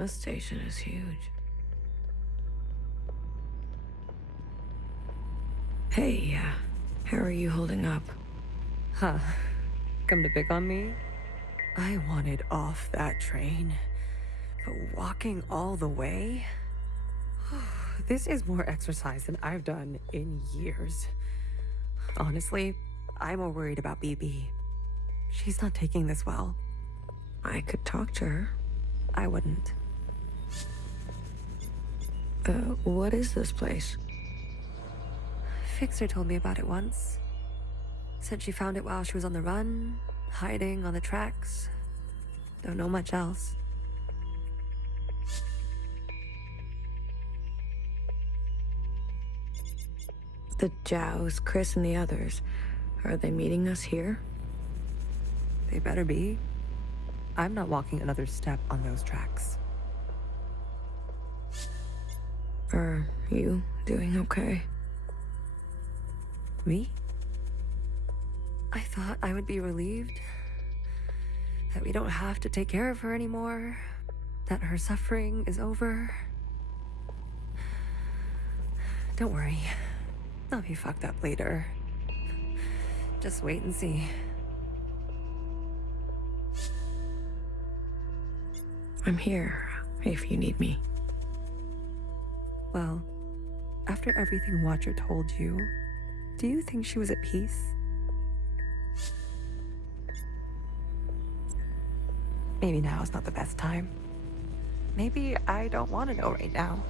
This station is huge. Hey, how are you holding up? Huh. Come to pick on me? I wanted off that train. But walking all the way? This is more exercise than I've done in years. Honestly, I'm more worried about BB. She's not taking this well. I could talk to her. I wouldn't. What is this place? Fixer told me about it once. Said she found it while she was on the run, hiding on the tracks. Don't know much else. The Jows, Chris, and the others. Are they meeting us here? They better be. I'm not walking another step on those tracks. Are you doing okay? Me? I thought I would be relieved. That we don't have to take care of her anymore. That her suffering is over. Don't worry. I'll be fucked up later. Just wait and see. I'm here, if you need me. Well, after everything Watcher told you, do you think she was at peace? Maybe now is not the best time. Maybe I don't want to know right now.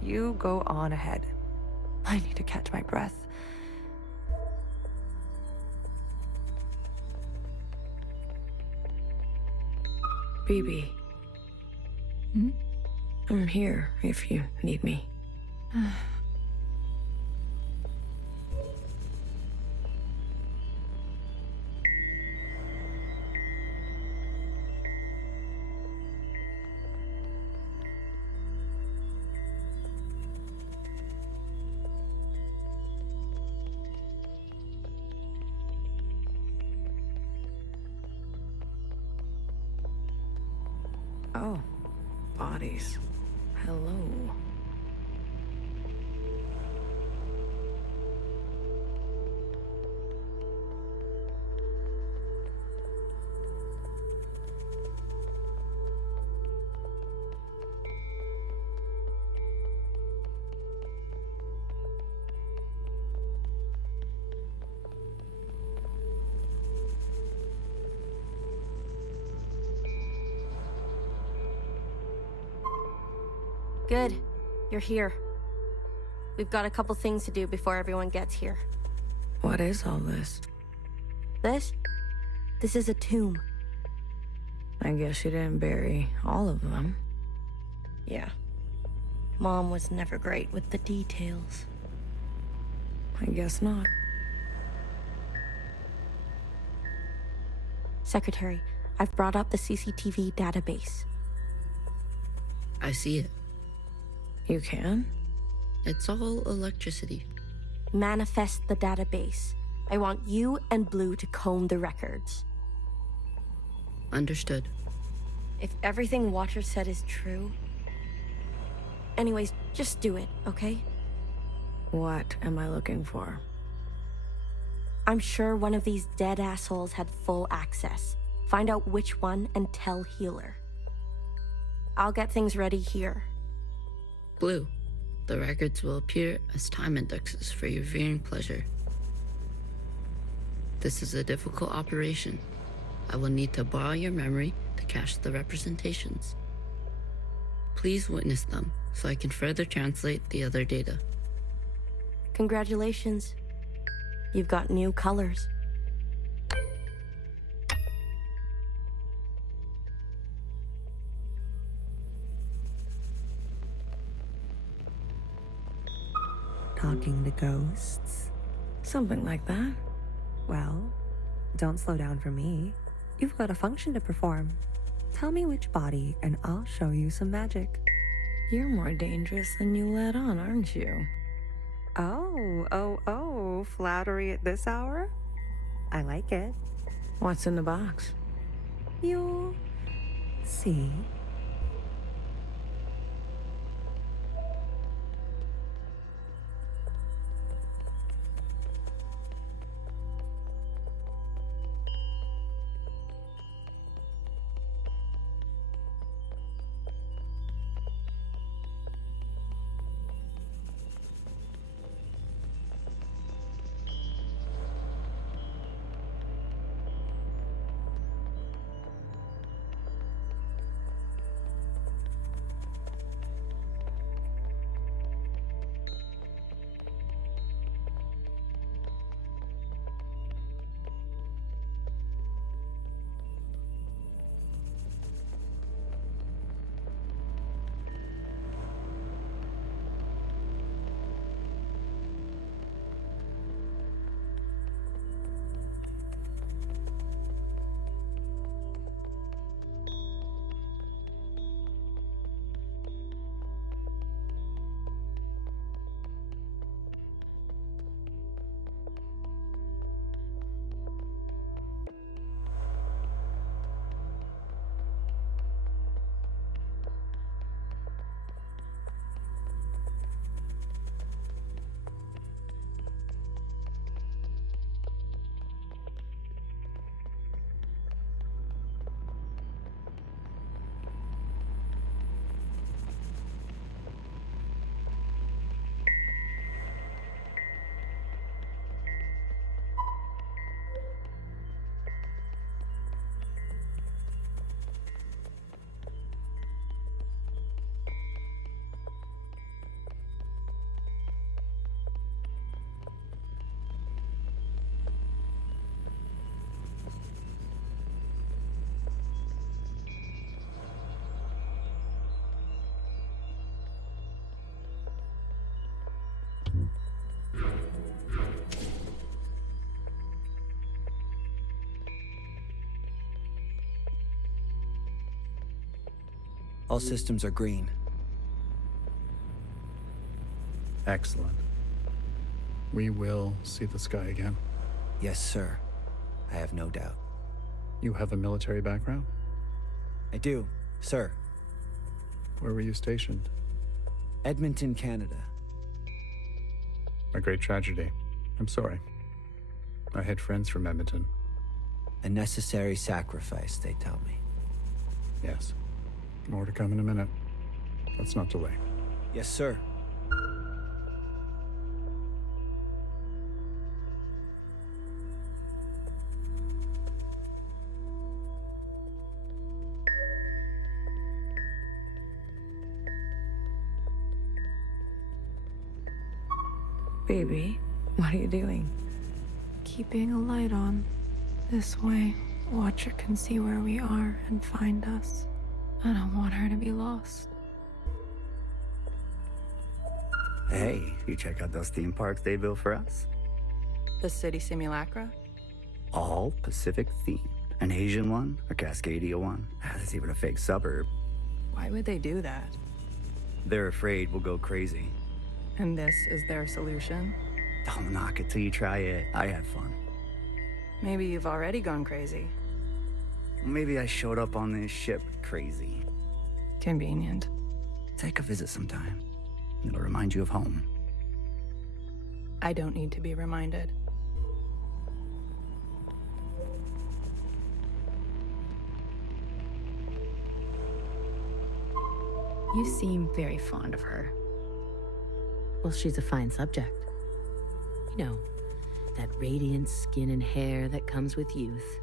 You go on ahead. I need to catch my breath. BB. I'm here if you need me. Oh, bodies. Hello. Good. You're here. We've got a couple things to do before everyone gets here. What is all this? This is a tomb. I guess you didn't bury all of them. Yeah. Mom was never great with the details. I guess not. Secretary, I've brought up the CCTV database. I see it. You can? It's all electricity. Manifest the database. I want you and Blue to comb the records. Understood. If everything Watcher said is true... Anyways, just do it, okay? What am I looking for? I'm sure one of these dead assholes had full access. Find out which one and tell Healer. I'll get things ready here. Blue, the records will appear as time indexes for your viewing pleasure. This is a difficult operation. I will need to borrow your memory to cache the representations. Please witness them so I can further translate the other data. Congratulations. You've got new colors. Talking to ghosts? Something like that. Well, don't slow down for me. You've got a function to perform. Tell me which body, and I'll show you some magic. You're more dangerous than you let on, aren't you? Oh, flattery at this hour? I like it. What's in the box? You'll see. All systems are green. Excellent. We will see the sky again. Yes, sir. I have no doubt. You have a military background? I do, sir. Where were you stationed? Edmonton, Canada. A great tragedy. I'm sorry. I had friends from Edmonton. A necessary sacrifice, they tell me. Yes. More to come in a minute. Let's not delay. Yes, sir. Baby, what are you doing? Keeping a light on. This way, Watcher can see where we are and find us. I don't want her to be lost. Hey, you check out those theme parks they built for us? The city simulacra? All Pacific themed. An Asian one, a Cascadia one. There's even a fake suburb. Why would they do that? They're afraid we'll go crazy. And this is their solution? Don't knock it till you try it. I had fun. Maybe you've already gone crazy. Maybe I showed up on this ship crazy. Convenient. Take a visit sometime. It'll remind you of home. I don't need to be reminded. You seem very fond of her. Well, she's a fine subject. You know, that radiant skin and hair that comes with youth.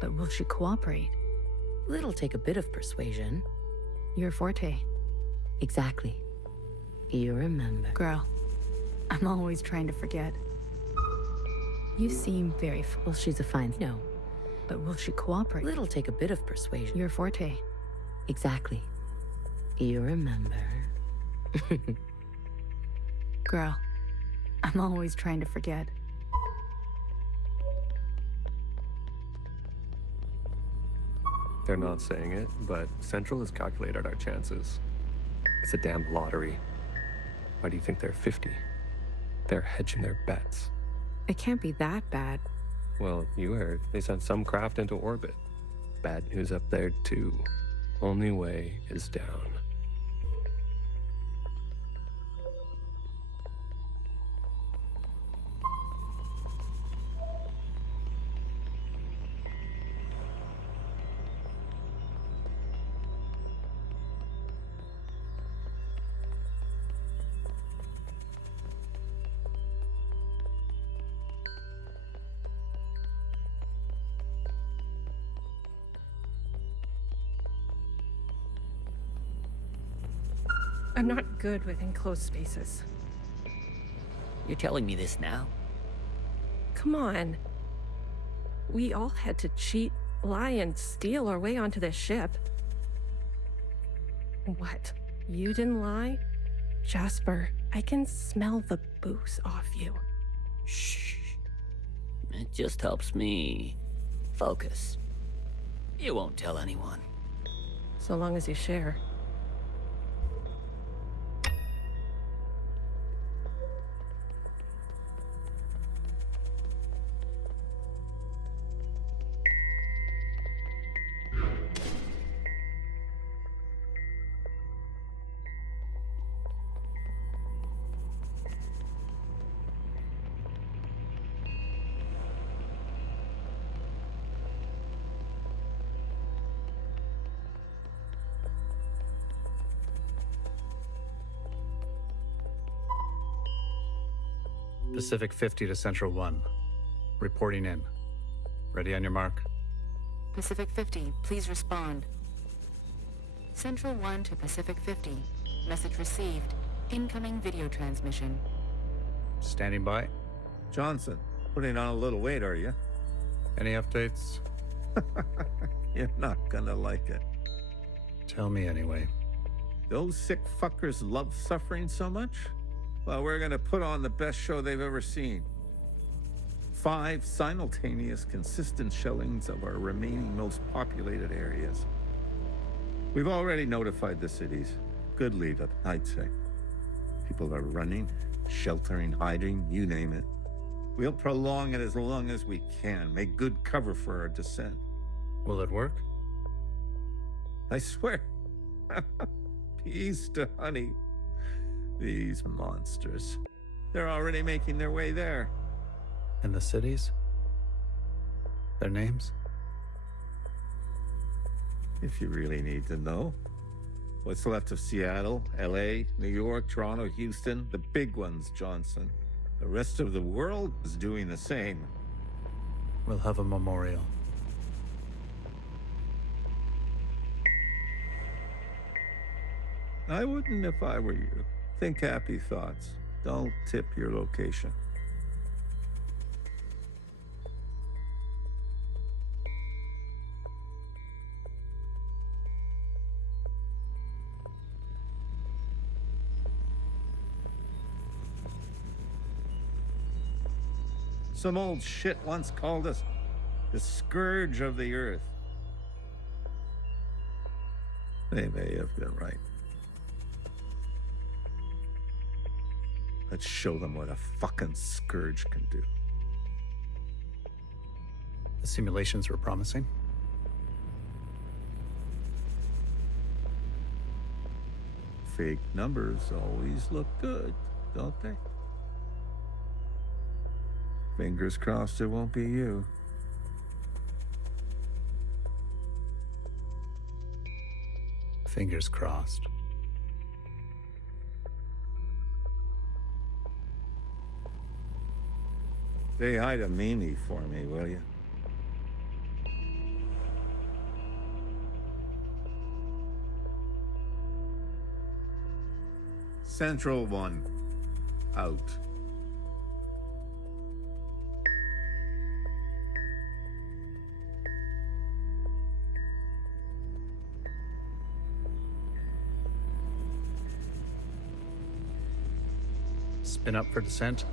But will she cooperate? Well, it'll take a bit of persuasion. Your forte. Exactly. You remember. Girl, I'm always trying to forget. You seem very well, she's a fine... No. But will she cooperate? Well, it'll take a bit of persuasion. Your forte. Exactly. You remember. Girl, I'm always trying to forget. They're not saying it, but Central has calculated our chances. It's a damn lottery. Why do you think they're 50? They're hedging their bets. It can't be that bad. Well, you heard. They sent some craft into orbit. Bad news up there, too. Only way is down. I'm not good with enclosed spaces. You're telling me this now? Come on. We all had to cheat, lie, and steal our way onto this ship. What? You didn't lie? Jasper, I can smell the booze off you. Shh. It just helps me focus. You won't tell anyone. So long as you share. Pacific 50 to Central 1. Reporting in. Ready on your mark. Pacific 50, please respond. Central 1 to Pacific 50. Message received. Incoming video transmission. Standing by. Johnson, putting on a little weight, are you? Any updates? You're not gonna like it. Tell me anyway. Those sick fuckers love suffering so much? Well, we're gonna put on the best show they've ever seen. 5 simultaneous consistent shellings of our remaining most populated areas. We've already notified the cities. Good lead up, I'd say. People are running, sheltering, hiding, you name it. We'll prolong it as long as we can, make good cover for our descent. Will it work? I swear. Peas to honey. These monsters. They're already making their way there. And the cities? Their names? If you really need to know. What's left of Seattle, LA, New York, Toronto, Houston, the big ones, Johnson. The rest of the world is doing the same. We'll have a memorial. I wouldn't if I were you. Think happy thoughts. Don't tip your location. Some old shit once called us the scourge of the earth. They may have been right. Let's show them what a fucking scourge can do. The simulations were promising. Fake numbers always look good, don't they? Fingers crossed it won't be you. Fingers crossed. Say hi to Mimi for me, will you? Central 1. Out. Spin up for descent.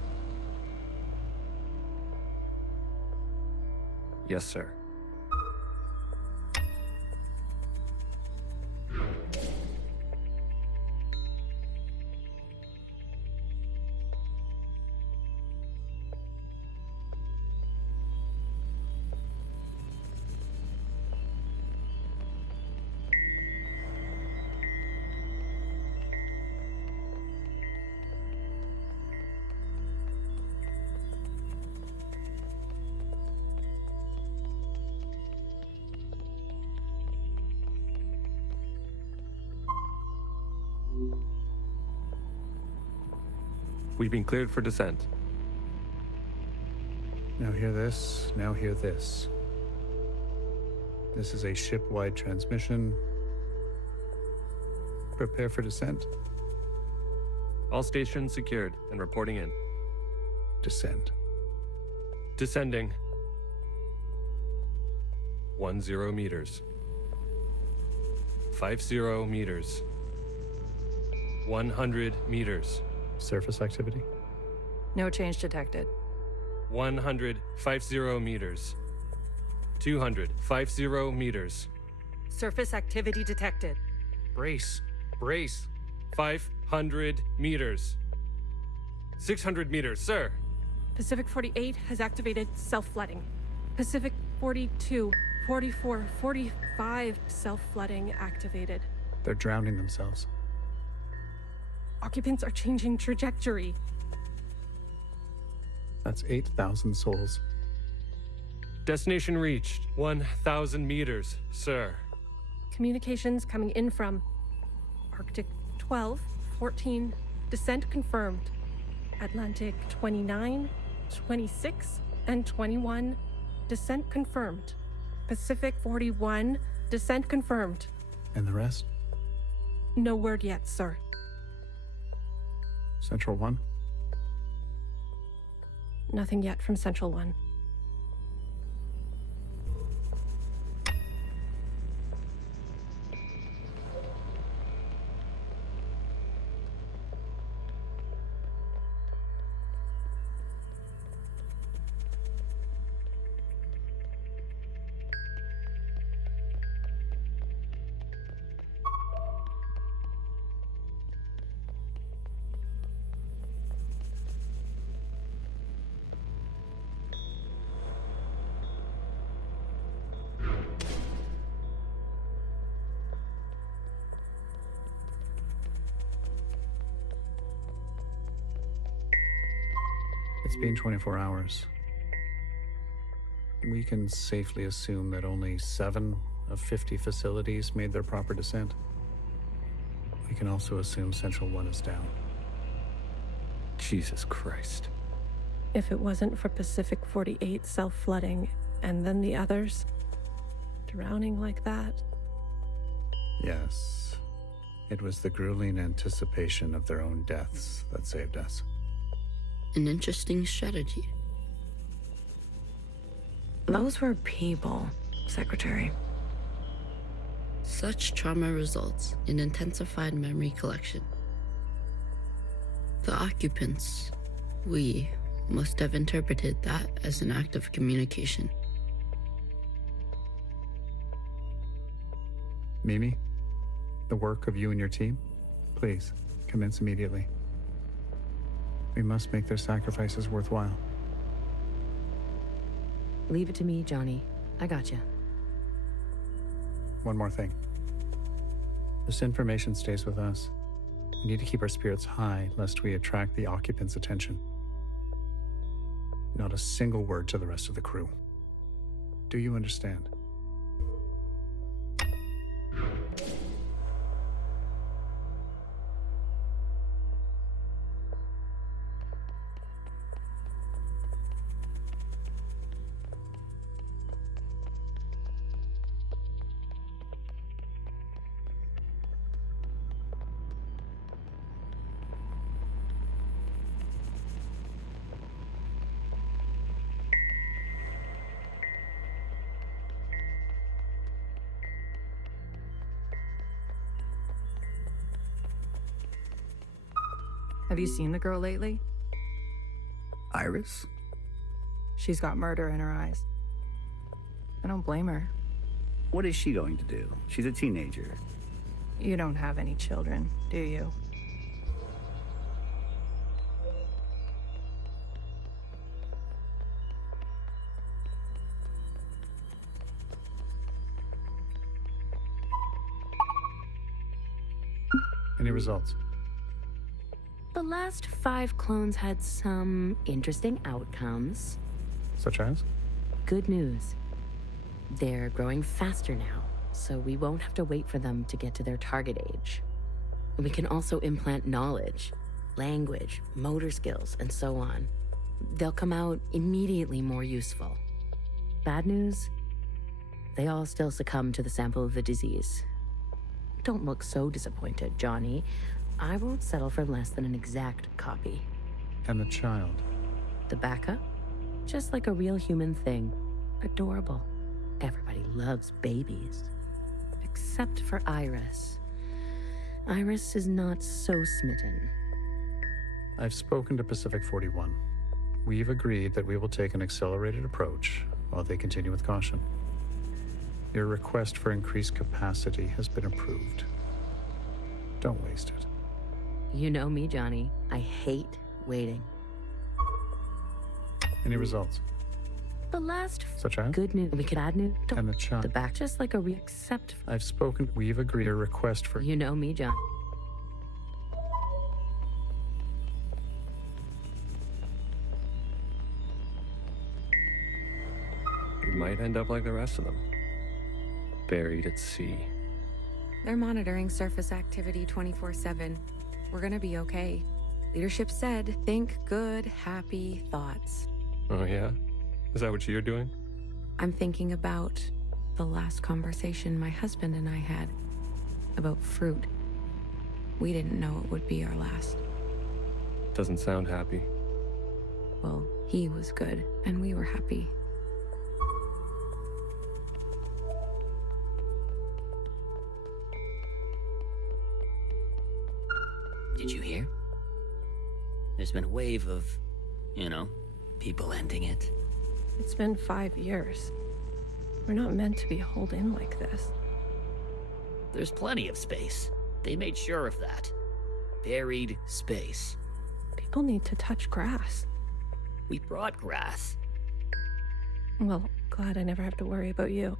Yes, sir. We've been cleared for descent. Now hear this, now hear this. This is a ship-wide transmission. Prepare for descent. All stations secured and reporting in. Descend. Descending. 10 meters. 50 meters. 100 meters. Surface activity. No change detected. 150 meters. 250 meters. Surface activity detected. Brace. Brace. 500 meters. 600 meters, sir. Pacific 48 has activated self-flooding. Pacific 42, 44, 45 self-flooding activated. They're drowning themselves. Occupants are changing trajectory. That's 8,000 souls. Destination reached. 1,000 meters, sir. Communications coming in from Arctic 12, 14, descent confirmed. Atlantic 29, 26, and 21, descent confirmed. Pacific 41, descent confirmed. And the rest? No word yet, sir. Central 1? Nothing yet from Central 1. It's been 24 hours. We can safely assume that only 7 of 50 facilities made their proper descent. We can also assume Central 1 is down. Jesus Christ. If it wasn't for Pacific 48 self-flooding, and then the others drowning like that. Yes. It was the grueling anticipation of their own deaths that saved us. An interesting strategy. Those were people, Secretary. Such trauma results in intensified memory collection. The occupants, we, must have interpreted that as an act of communication. Mimi, the work of you and your team, please, commence immediately. We must make their sacrifices worthwhile. Leave it to me, Johnny. I got you. One more thing. This information stays with us. We need to keep our spirits high, lest we attract the occupants' attention. Not a single word to the rest of the crew. Do you understand? Have you seen the girl lately? Iris? She's got murder in her eyes. I don't blame her. What is she going to do? She's a teenager. You don't have any children, do you? Any results? The last 5 clones had some interesting outcomes. Such as? Good news. They're growing faster now, so we won't have to wait for them to get to their target age. We can also implant knowledge, language, motor skills, and so on. They'll come out immediately more useful. Bad news? They all still succumb to the sample of the disease. Don't look so disappointed, Johnny. I won't settle for less than an exact copy. And the child? The backup? Just like a real human thing. Adorable. Everybody loves babies. Except for Iris. Iris is not so smitten. I've spoken to Pacific 41. We've agreed that we will take an accelerated approach while they continue with caution. Your request for increased capacity has been approved. Don't waste it. You know me, Johnny. I hate waiting. Any results? The last Such as? Good news. We could add new. And the child? The back, just like a except. I've spoken. We've agreed your request for. You know me, John. We might end up like the rest of them. Buried at sea. They're monitoring surface activity 24/7. We're gonna be okay. Leadership said, think good, happy thoughts. Oh yeah? Is that what you're doing? I'm thinking about the last conversation my husband and I had about fruit. We didn't know it would be our last. Doesn't sound happy. Well, he was good, and we were happy. Did you hear? There's been a wave of, people ending it. It's been 5 years. We're not meant to be holed in like this. There's plenty of space. They made sure of that. Buried space. People need to touch grass. We brought grass. Well, glad I never have to worry about you.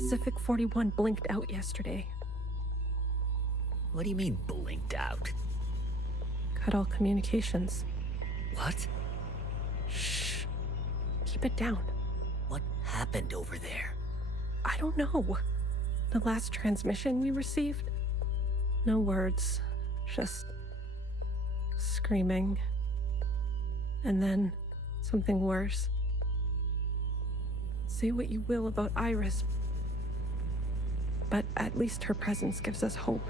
Pacific 41 blinked out yesterday. What do you mean, blinked out? Cut all communications. What? Shh. Keep it down. What happened over there? I don't know. The last transmission we received? No words. Just screaming. And then something worse. Say what you will about Iris, but at least her presence gives us hope.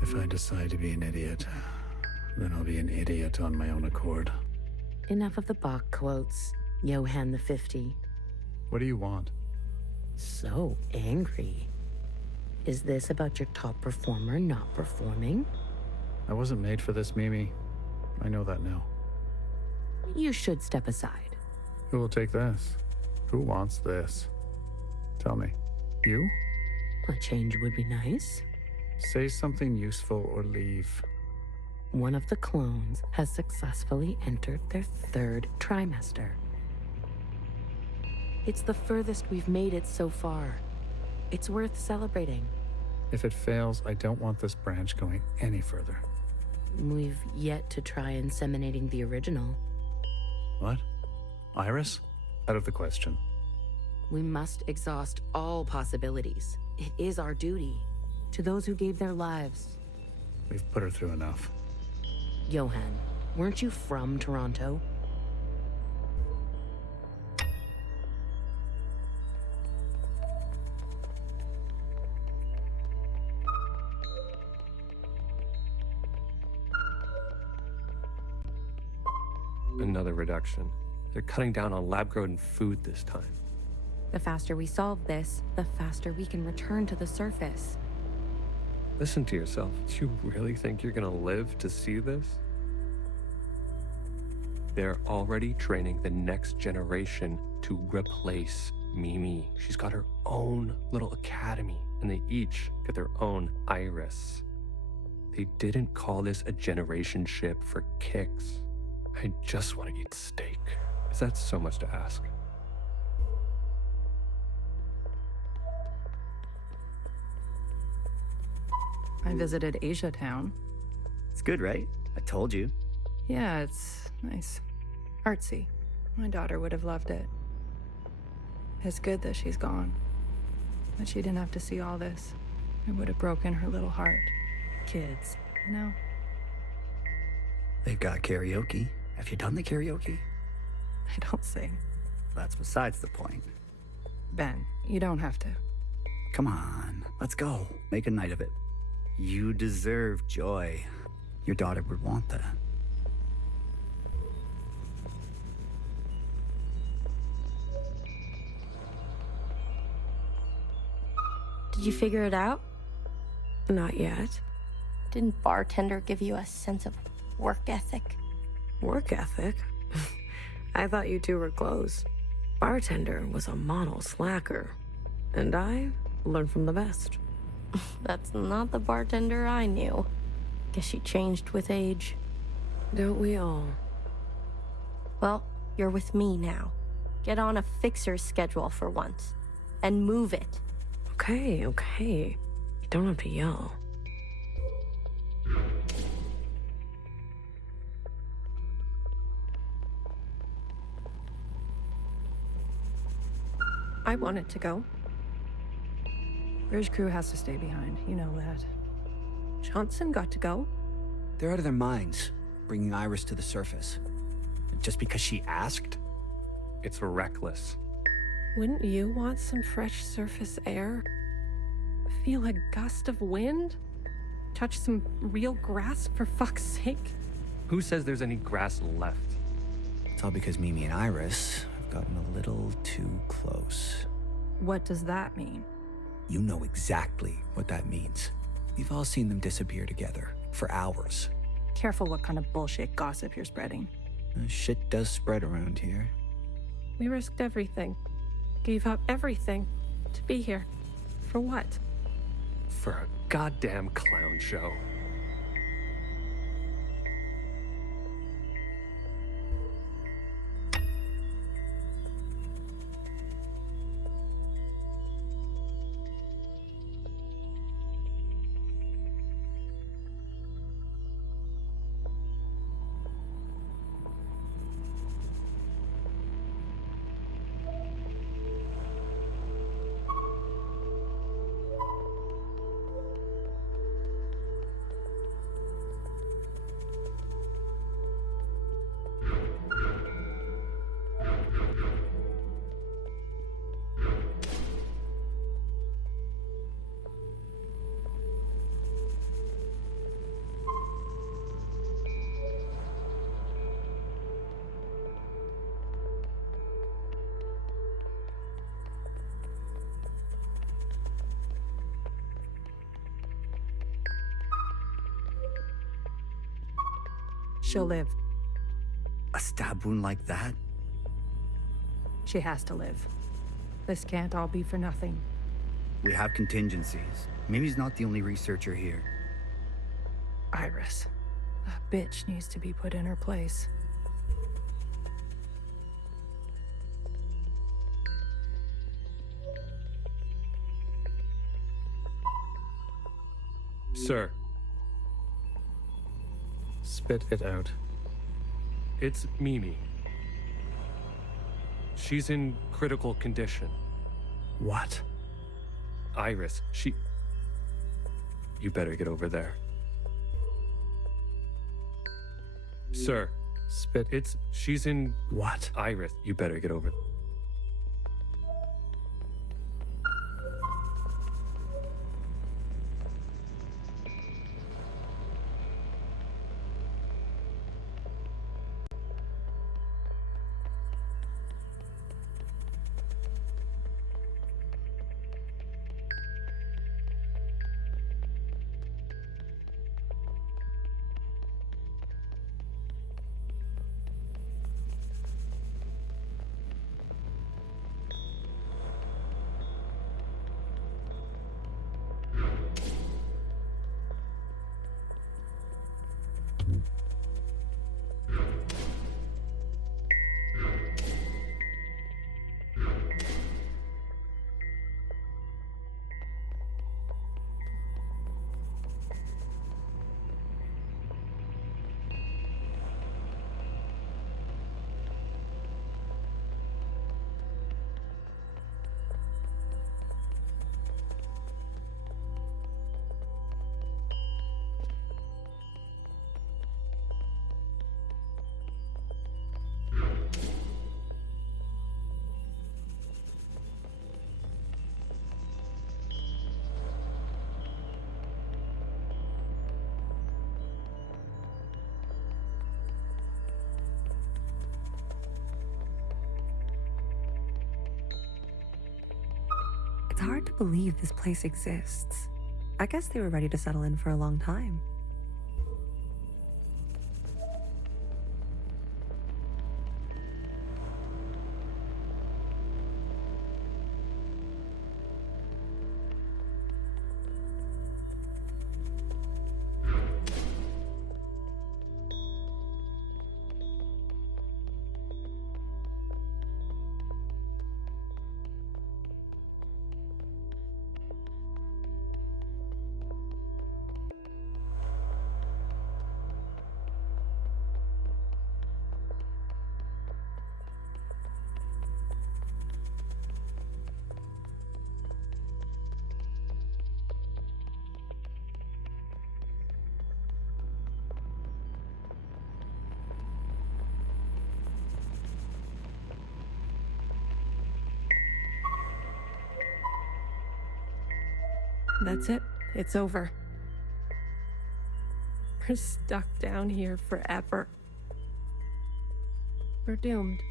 If I decide to be an idiot, then I'll be an idiot on my own accord. Enough of the Bach quotes, Johann the 50. What do you want? So angry. Is this about your top performer not performing? I wasn't made for this, Mimi. I know that now. You should step aside. Who will take this? Who wants this? Tell me. You? A change would be nice. Say something useful or leave. One of the clones has successfully entered their 3rd trimester. It's the furthest we've made it so far. It's worth celebrating. If it fails, I don't want this branch going any further. We've yet to try inseminating the original. What? Iris? Out of the question. We must exhaust all possibilities. It is our duty. To those who gave their lives. We've put her through enough. Johann, weren't you from Toronto? Another reduction. They're cutting down on lab-grown food this time. The faster we solve this, the faster we can return to the surface. Listen to yourself. Do you really think you're gonna live to see this? They're already training the next generation to replace Mimi. She's got her own little academy, and they each get their own Iris. They didn't call this a generation ship for kicks. I just want to eat steak. Is that so much to ask? I visited Asia Town. It's good, right? I told you. Yeah, it's nice. Artsy. My daughter would have loved it. It's good that she's gone. That she didn't have to see all this. It would have broken her little heart. Kids, you know? They've got karaoke. Have you done the karaoke? I don't sing. That's besides the point. Ben, you don't have to. Come on, let's go. Make a night of it. You deserve joy. Your daughter would want that. Did you figure it out? Not yet. Didn't bartender give you a sense of work ethic? Work ethic? I thought you two were close. Bartender was a model slacker. And I learned from the best. That's not the bartender I knew. Guess she changed with age. Don't we all? Well, you're with me now. Get on a fixer's schedule for once. And move it. Okay, okay. You don't have to yell. I wanted to go. Bridge crew has to stay behind. You know that. Johnson got to go. They're out of their minds, bringing Iris to the surface. Just because she asked? It's reckless. Wouldn't you want some fresh surface air? Feel a gust of wind? Touch some real grass, for fuck's sake? Who says there's any grass left? It's all because Mimi and Iris have gotten a little too close. What does that mean? You know exactly what that means. We've all seen them disappear together for hours. Careful what kind of bullshit gossip you're spreading. Shit does spread around here. We risked everything. Gave up everything to be here. For what? For a goddamn clown show. She'll live. A stab wound like that? She has to live. This can't all be for nothing. We have contingencies. Mimi's not the only researcher here. Iris. That bitch needs to be put in her place. Sir. Spit it out. It's Mimi. She's in critical condition. What? Iris, You better get over there. Sir. Spit. She's in... What? Iris, you better get over... It's hard to believe this place exists. I guess they were ready to settle in for a long time. That's it. It's over. We're stuck down here forever. We're doomed.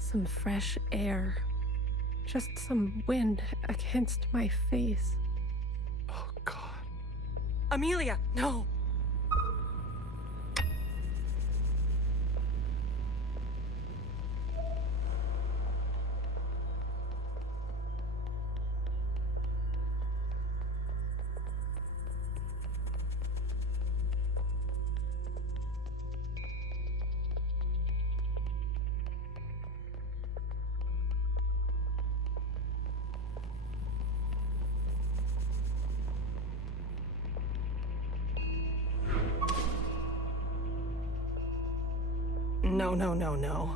Some fresh air. Just some wind against my face. Oh, God. Amelia, no! No, no, no, no.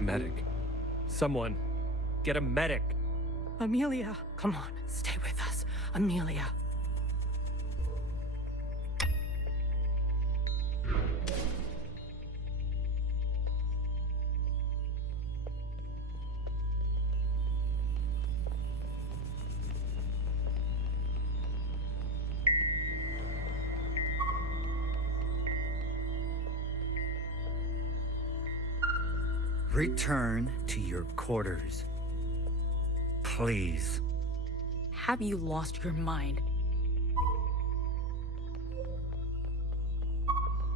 Medic. Someone. Get a medic. Amelia, come on, stay with us. Amelia. Return to your quarters. Please. Have you lost your mind?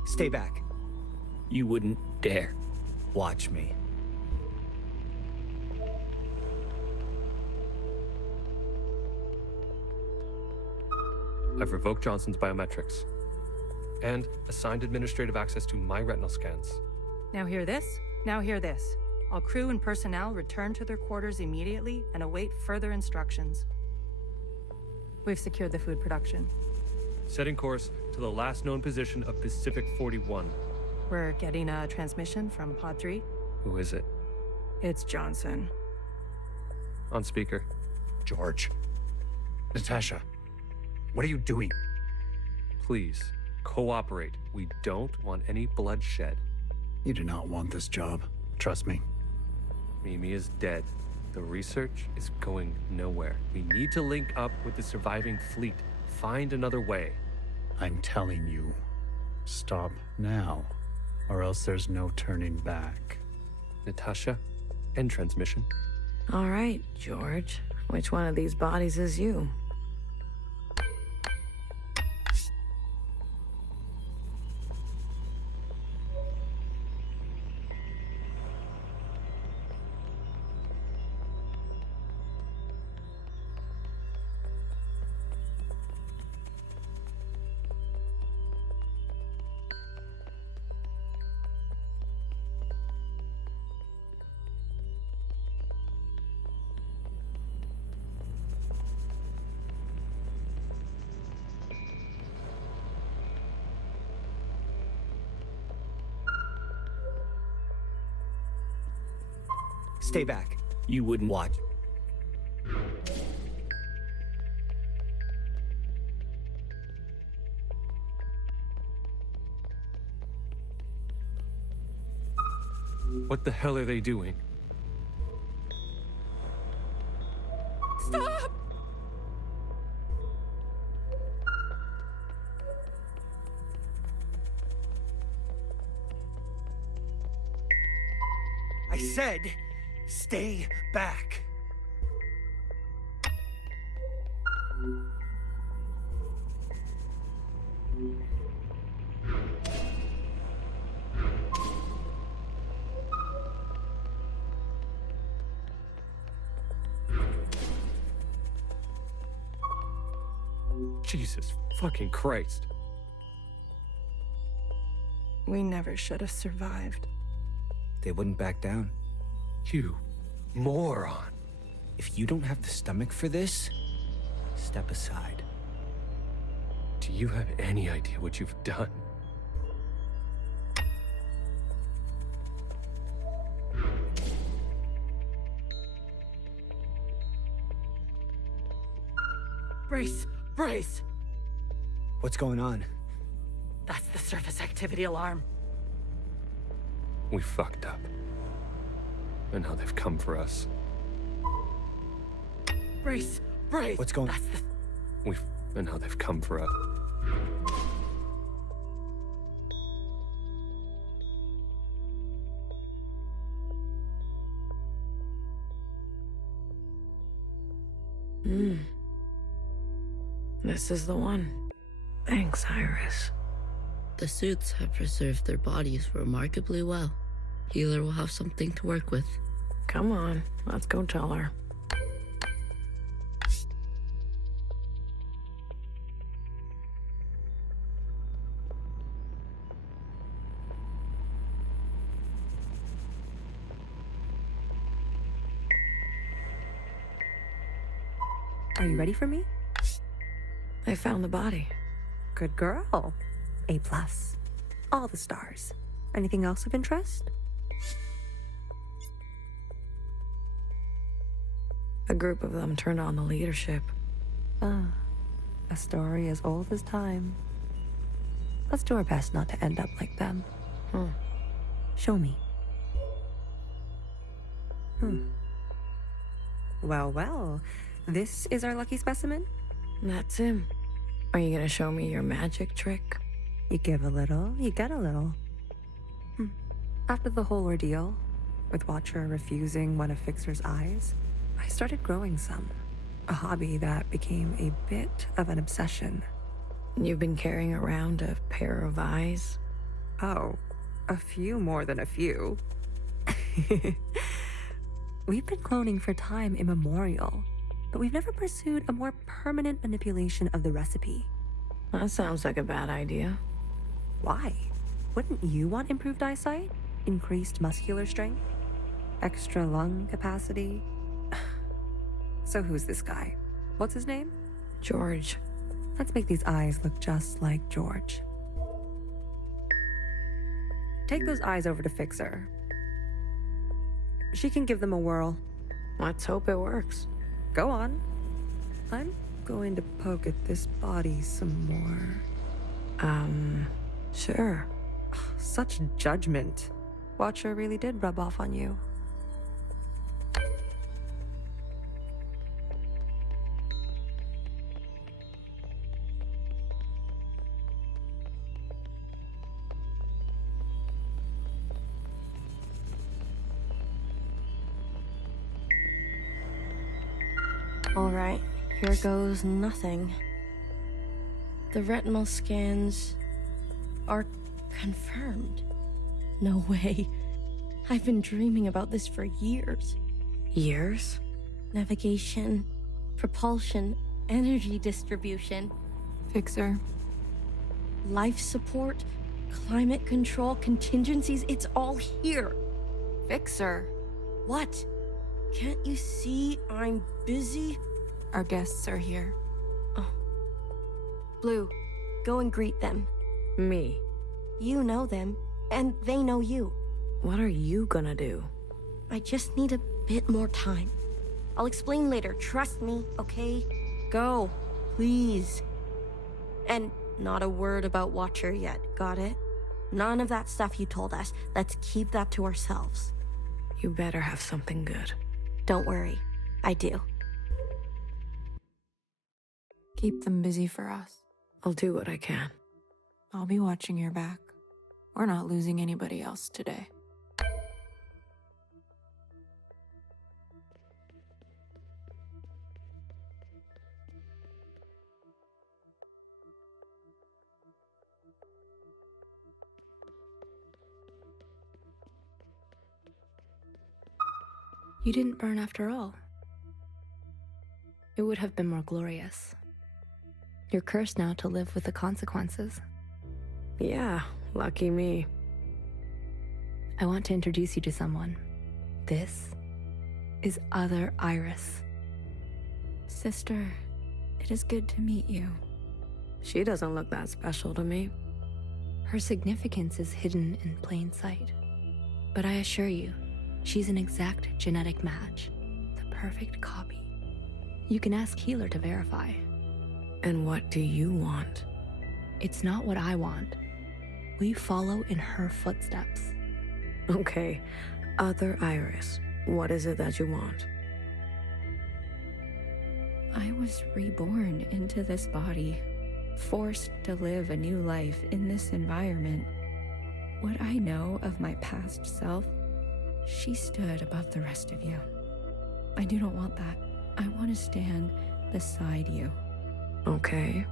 Stay back. You wouldn't dare. Watch me. I've revoked Johnson's biometrics and assigned administrative access to my retinal scans. Now hear this. Now hear this. All crew and personnel return to their quarters immediately and await further instructions. We've secured the food production. Setting course to the last known position of Pacific 41. We're getting a transmission from Pod 3. Who is it? It's Johnson. On speaker. George. Natasha. What are you doing? Please, cooperate. We don't want any bloodshed. You do not want this job. Trust me. Mimi is dead. The research is going nowhere. We need to link up with the surviving fleet. Find another way. I'm telling you, stop now, or else there's no turning back. Natasha, end transmission. All right, George. Which one of these bodies is you? Stay back. You wouldn't watch. What the hell are they doing? Stop! I said, stay back. Jesus fucking Christ. We never should have survived. They wouldn't back down. You moron. If you don't have the stomach for this, step aside. Do you have any idea what you've done? Brace! Brace! What's going on? That's the surface activity alarm. We fucked up. And now they've come for us. Brace! Brace! What's going on? And now they've come for us. This is the one. Thanks, Iris. The suits have preserved their bodies remarkably well. Healer will have something to work with. Come on, let's go tell her. Are you ready for me? I found the body. Good girl. A+. All the stars. Anything else of interest? A group of them turned on the leadership. Ah, a story as old as time. Let's do our best not to end up like them. Show me. Well, this is our lucky specimen? That's him. Are you gonna show me your magic trick? You give a little, you get a little. After the whole ordeal, with Watcher refusing one of Fixer's eyes, I started growing some. A hobby that became a bit of an obsession. You've been carrying around a pair of eyes? Oh, a few more than a few. We've been cloning for time immemorial, but we've never pursued a more permanent manipulation of the recipe. That sounds like a bad idea. Why? Wouldn't you want improved eyesight? Increased muscular strength? Extra lung capacity? So who's this guy? What's his name? George. Let's make these eyes look just like George. Take those eyes over to Fixer. She can give them a whirl. Let's hope it works. Go on. I'm going to poke at this body some more. Sure. Such judgment. Watcher really did rub off on you. All right, here goes nothing. The retinal scans are confirmed. No way. I've been dreaming about this for years. Years? Navigation, propulsion, energy distribution. Fixer. Life support, climate control, contingencies, it's all here. Fixer. What? Can't you see I'm busy? Our guests are here. Oh. Blue, go and greet them. Me? You know them, and they know you. What are you gonna do? I just need a bit more time. I'll explain later, trust me, okay? Go, please. And not a word about Watcher yet, got it? None of that stuff you told us. Let's keep that to ourselves. You better have something good. Don't worry, I do. Keep them busy for us. I'll do what I can. I'll be watching your back. We're not losing anybody else today. You didn't burn after all. It would have been more glorious. You're cursed now to live with the consequences. Yeah, lucky me. I want to introduce you to someone. This is Other Iris. Sister, it is good to meet you. She doesn't look that special to me. Her significance is hidden in plain sight. But I assure you, she's an exact genetic match. The perfect copy. You can ask Healer to verify. And what do you want? It's not what I want. We follow in her footsteps. Okay, Other Iris, what is it that you want? I was reborn into this body, forced to live a new life in this environment. What I know of my past self, she stood above the rest of you. I do not want that. I want to stand beside you. Okay.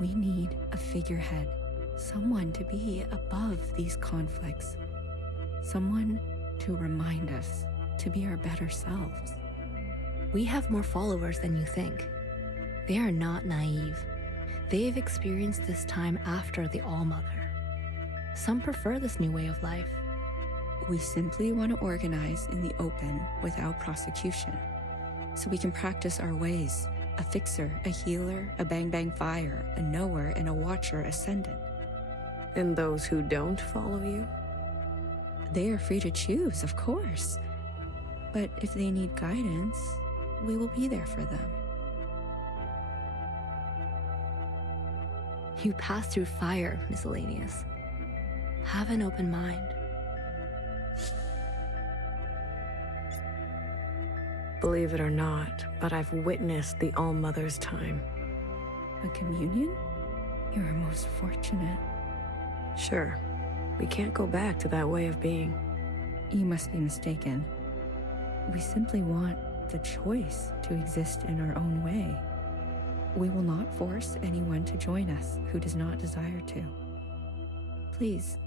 We need a figurehead, someone to be above these conflicts, someone to remind us to be our better selves. We have more followers than you think. They are not naive. They've experienced this time after the All-Mother. Some prefer this new way of life. We simply want to organize in the open without prosecution, so we can practice our ways. A fixer, a healer, a bang-bang fire, a knower, and a watcher ascendant. And those who don't follow you? They are free to choose, of course. But if they need guidance, we will be there for them. You pass through fire, Miscellaneous. Have an open mind. Believe it or not, but I've witnessed the All-Mother's time. A communion? You are most fortunate. Sure, we can't go back to that way of being. You must be mistaken. We simply want the choice to exist in our own way. We will not force anyone to join us who does not desire to. Please,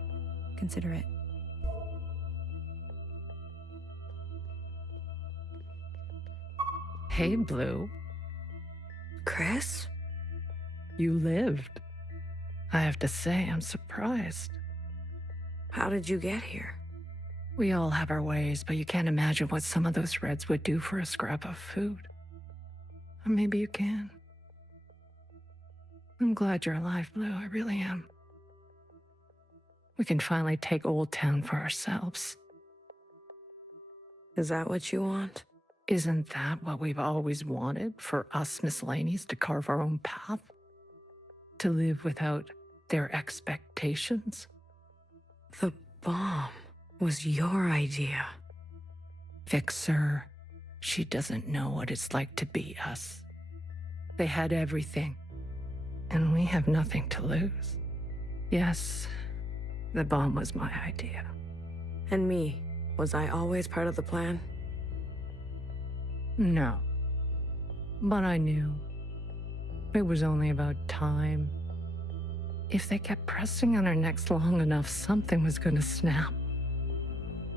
consider it. Hey, Blue. Chris? You lived. I have to say, I'm surprised. How did you get here? We all have our ways, but you can't imagine what some of those Reds would do for a scrap of food. Or maybe you can. I'm glad you're alive, Blue. I really am. We can finally take Old Town for ourselves. Is that what you want? Isn't that what we've always wanted, for us Miscellaneous to carve our own path? To live without their expectations? The bomb was your idea. Fixer, she doesn't know what it's like to be us. They had everything, and we have nothing to lose. Yes, the bomb was my idea. And me, was I always part of the plan? No. But I knew. It was only about time. If they kept pressing on our necks long enough, something was going to snap.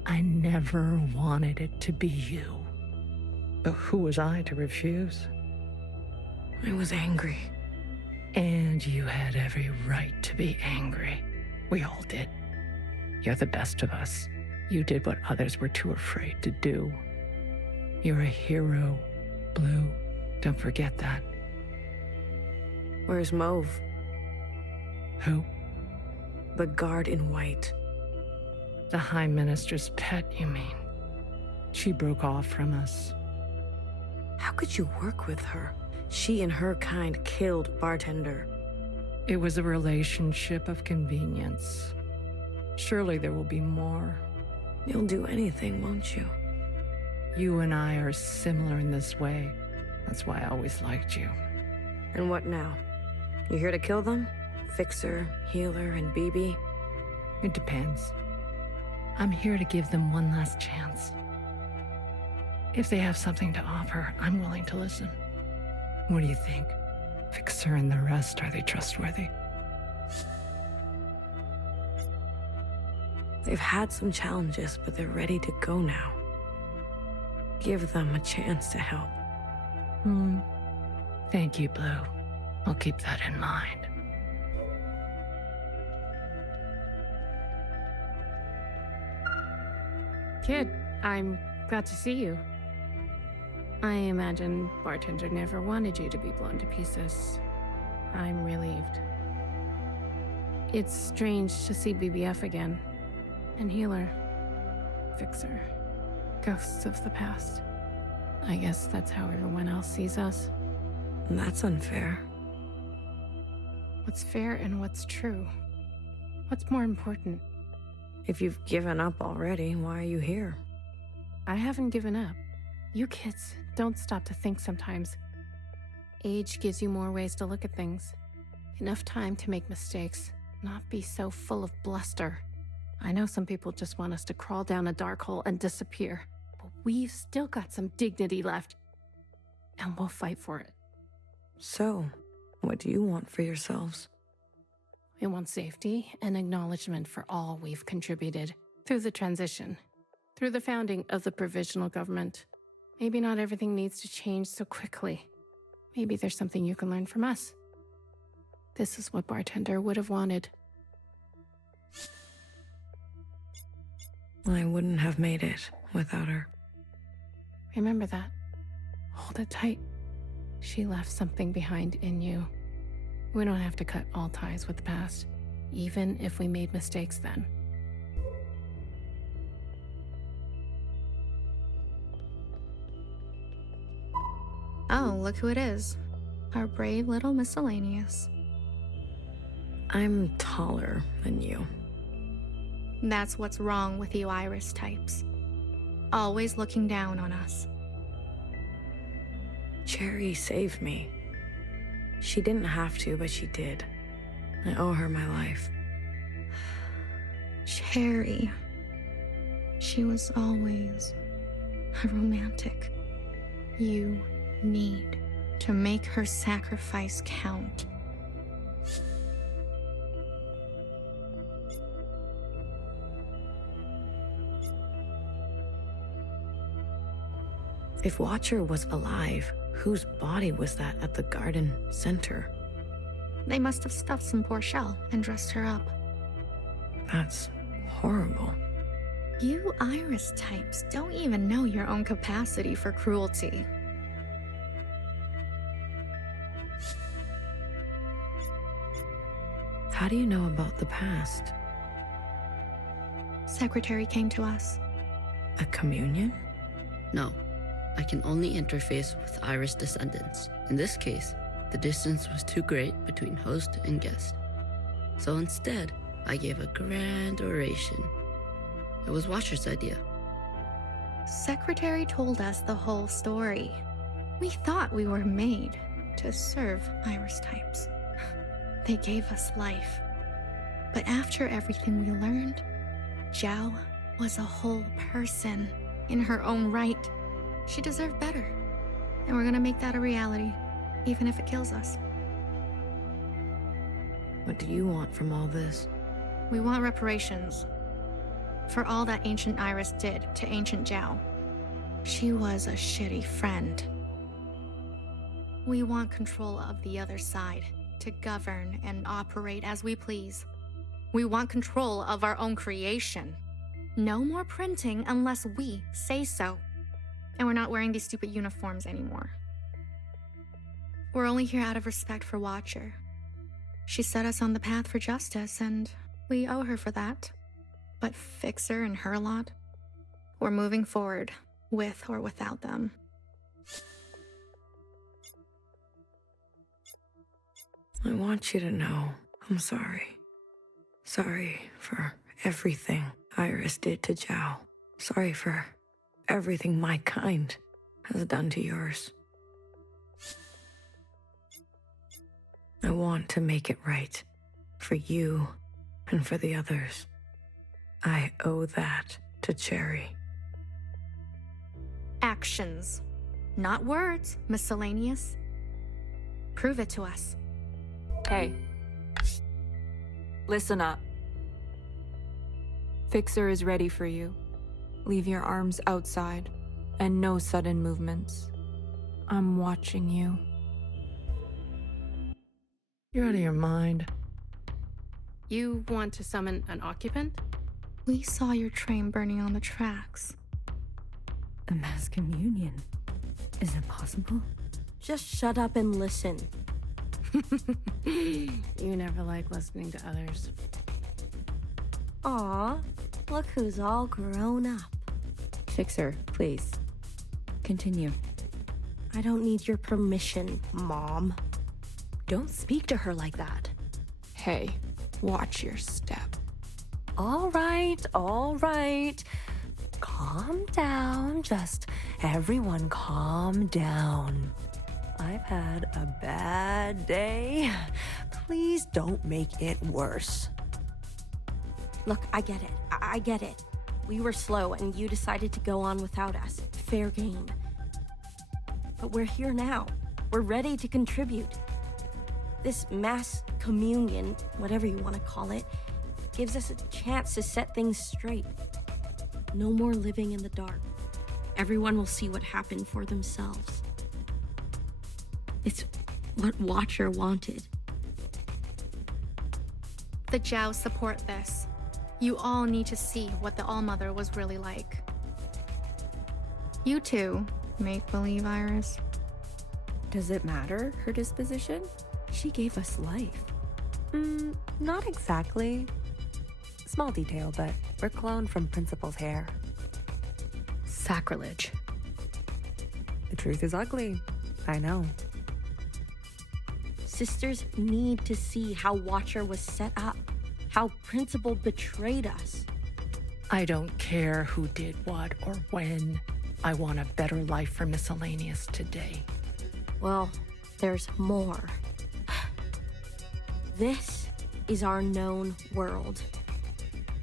I never wanted it to be you. But who was I to refuse? I was angry. And you had every right to be angry. We all did. You're the best of us. You did what others were too afraid to do. You're a hero, Blue. Don't forget that. Where's Mauve? Who? The guard in white. The High Minister's pet, you mean? She broke off from us. How could you work with her? She and her kind killed Bartender. It was a relationship of convenience. Surely there will be more. You'll do anything, won't you? You and I are similar in this way. That's why I always liked you. And what now? You here to kill them? Fixer, Healer, and BB? It depends. I'm here to give them one last chance. If they have something to offer, I'm willing to listen. What do you think? Fixer and the rest, are they trustworthy? They've had some challenges, but they're ready to go now. Give them a chance to help. Thank you, Blue. I'll keep that in mind. Kid, I'm glad to see you. I imagine Bartender never wanted you to be blown to pieces. I'm relieved. It's strange to see BBF again. And Healer. Fixer. Ghosts of the past. I guess that's how everyone else sees us. That's unfair. What's fair and what's true? What's more important? If you've given up already, why are you here? I haven't given up. You kids don't stop to think sometimes. Age gives you more ways to look at things. Enough time to make mistakes, not be so full of bluster. I know some people just want us to crawl down a dark hole and disappear, but we've still got some dignity left, and we'll fight for it. So, what do you want for yourselves? We want safety and acknowledgement for all we've contributed through the transition, through the founding of the provisional government. Maybe not everything needs to change so quickly. Maybe there's something you can learn from us. This is what Bartender would have wanted. I wouldn't have made it without her. Remember that. Hold it tight. She left something behind in you. We don't have to cut all ties with the past, even if we made mistakes then. look who it is. Our brave little miscellaneous. I'm taller than you. That's what's wrong with you Iris types. Always looking down on us. Cherry saved me. She didn't have to, but she did. I owe her my life. Cherry. She was always a romantic. You need to make her sacrifice count. If Watcher was alive, whose body was that at the garden center? They must have stuffed some poor shell and dressed her up. That's horrible. You Iris types don't even know your own capacity for cruelty. How do you know about the past? Secretary came to us. A communion? No, I can only interface with Iris descendants. In this case, the distance was too great between host and guest. So instead, I gave a grand oration. It was Watcher's idea. Secretary told us the whole story. We thought we were made to serve Iris types. They gave us life. But after everything we learned, Zhao was a whole person in her own right. She deserved better. And we're gonna make that a reality, even if it kills us. What do you want from all this? We want reparations. For all that Ancient Iris did to Ancient Zhao. She was a shitty friend. We want control of the other side, to govern and operate as we please. We want control of our own creation. No more printing unless we say so. And we're not wearing these stupid uniforms anymore. We're only here out of respect for Watcher. She set us on the path for justice, and we owe her for that. But Fixer and her lot, we're moving forward, with or without them. I want you to know I'm sorry. Sorry for everything Iris did to Zhao. Sorry for everything my kind has done to yours. I want to make it right for you and for the others. I owe that to Cherry. Actions, not words, miscellaneous. Prove it to us. Hey. Listen up. Fixer is ready for you. Leave your arms outside, and no sudden movements. I'm watching you. You're out of your mind. You want to summon an occupant? We saw your train burning on the tracks. A mass communion? Is it possible? Just shut up and listen. You never like listening to others. Aw, look who's all grown up. Fixer, please. Continue. I don't need your permission, Mom. Don't speak to her like that. Hey, watch your step. All right, all right. Calm down. Just everyone calm down. I've had a bad day. Please don't make it worse. Look, I get it. I get it. We were slow and you decided to go on without us. Fair game. But we're here now. We're ready to contribute. This mass communion, whatever you want to call it, gives us a chance to set things straight. No more living in the dark. Everyone will see what happened for themselves. It's what Watcher wanted. The Zhao support this. You all need to see what the All-Mother was really like. You too, make-believe Iris. Does it matter, her disposition? She gave us life. Not exactly. Small detail, but we're cloned from Principal's hair. Sacrilege. The truth is ugly. I know. Sisters need to see how Watcher was set up, how Principal betrayed us. I don't care who did what or when. I want a better life for Miscellaneous today. Well, there's more. This is our known world.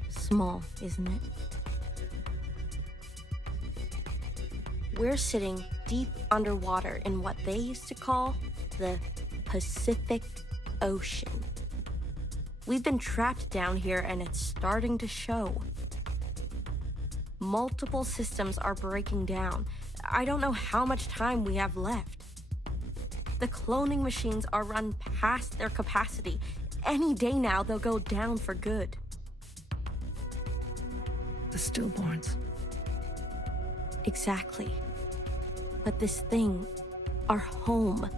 Small, isn't it? We're sitting deep underwater in what they used to call the Pacific Ocean. We've been trapped down here and it's starting to show. Multiple systems are breaking down. I don't know how much time we have left. The cloning machines are run past their capacity. Any day now, they'll go down for good. The stillborns. Exactly. But this thing, our home,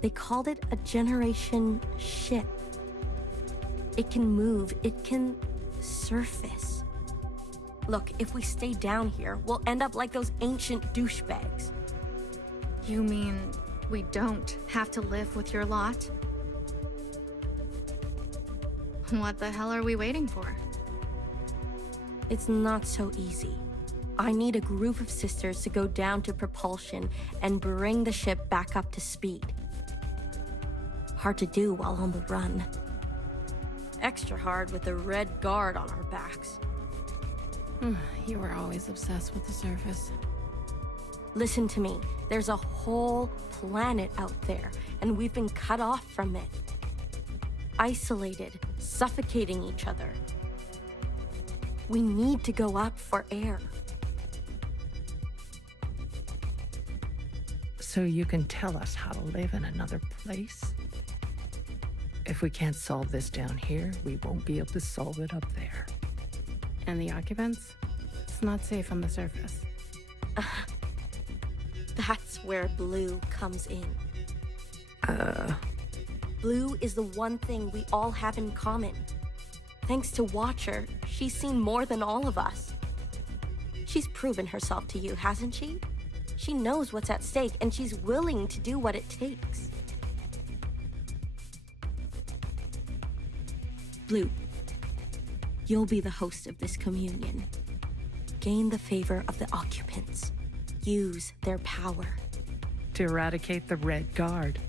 they called it a generation ship. It can move, it can surface. Look, if we stay down here, we'll end up like those ancient douchebags. You mean we don't have to live with your lot? What the hell are we waiting for? It's not so easy. I need a group of sisters to go down to propulsion and bring the ship back up to speed. Hard to do while on the run. Extra hard with the red guard on our backs. You were always obsessed with the surface. Listen to me. There's a whole planet out there, and we've been cut off from it. Isolated, suffocating each other. We need to go up for air. So you can tell us how to live in another place? If we can't solve this down here, we won't be able to solve it up there. And the occupants? It's not safe on the surface. That's where Blue comes in. Blue is the one thing we all have in common. Thanks to Watcher, she's seen more than all of us. She's proven herself to you, hasn't she? She knows what's at stake, and she's willing to do what it takes. Blue, you'll be the host of this communion. Gain the favor of the occupants. Use their power. To eradicate the Red Guard.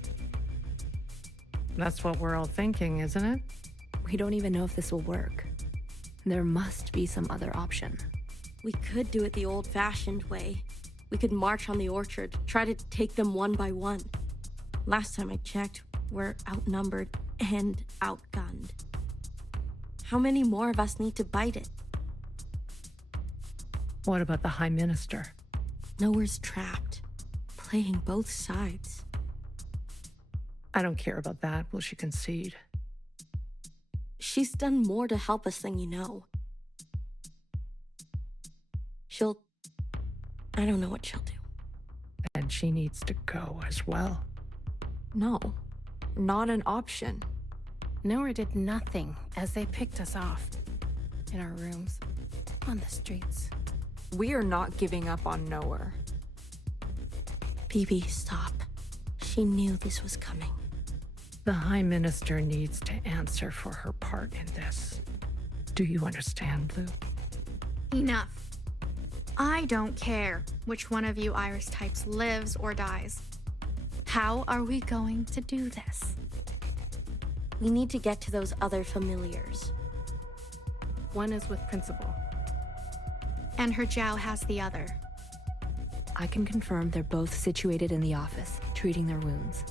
That's what we're all thinking, isn't it? We don't even know if this will work. There must be some other option. We could do it the old-fashioned way. We could march on the orchard, try to take them one by one. Last time I checked, we're outnumbered and outgunned. How many more of us need to bite it? What about the High Minister? Nowhere's trapped, playing both sides. I don't care about that. Will she concede? She's done more to help us than you know. I don't know what she'll do. And she needs to go as well. No, not an option. Nora did nothing as they picked us off. In our rooms, on the streets. We are not giving up on Nowhere. BB, stop. She knew this was coming. The High Minister needs to answer for her part in this. Do you understand, Blue? Enough. I don't care which one of you Iris types lives or dies. How are we going to do this? We need to get to those other familiars. One is with Principal. And her Jow has the other. I can confirm they're both situated in the office, treating their wounds.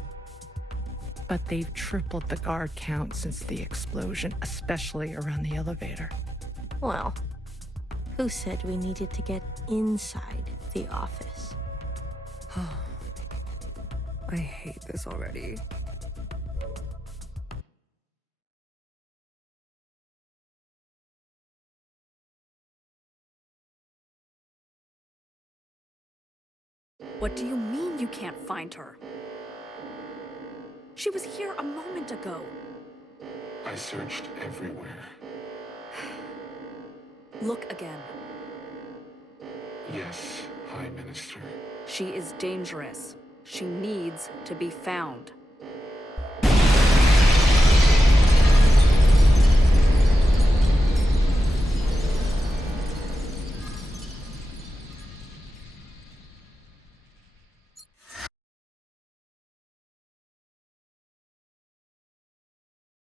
But they've tripled the guard count since the explosion, especially around the elevator. Well, who said we needed to get inside the office? I hate this already. What do you mean you can't find her? She was here a moment ago. I searched everywhere. Look again. Yes, High Minister. She is dangerous. She needs to be found.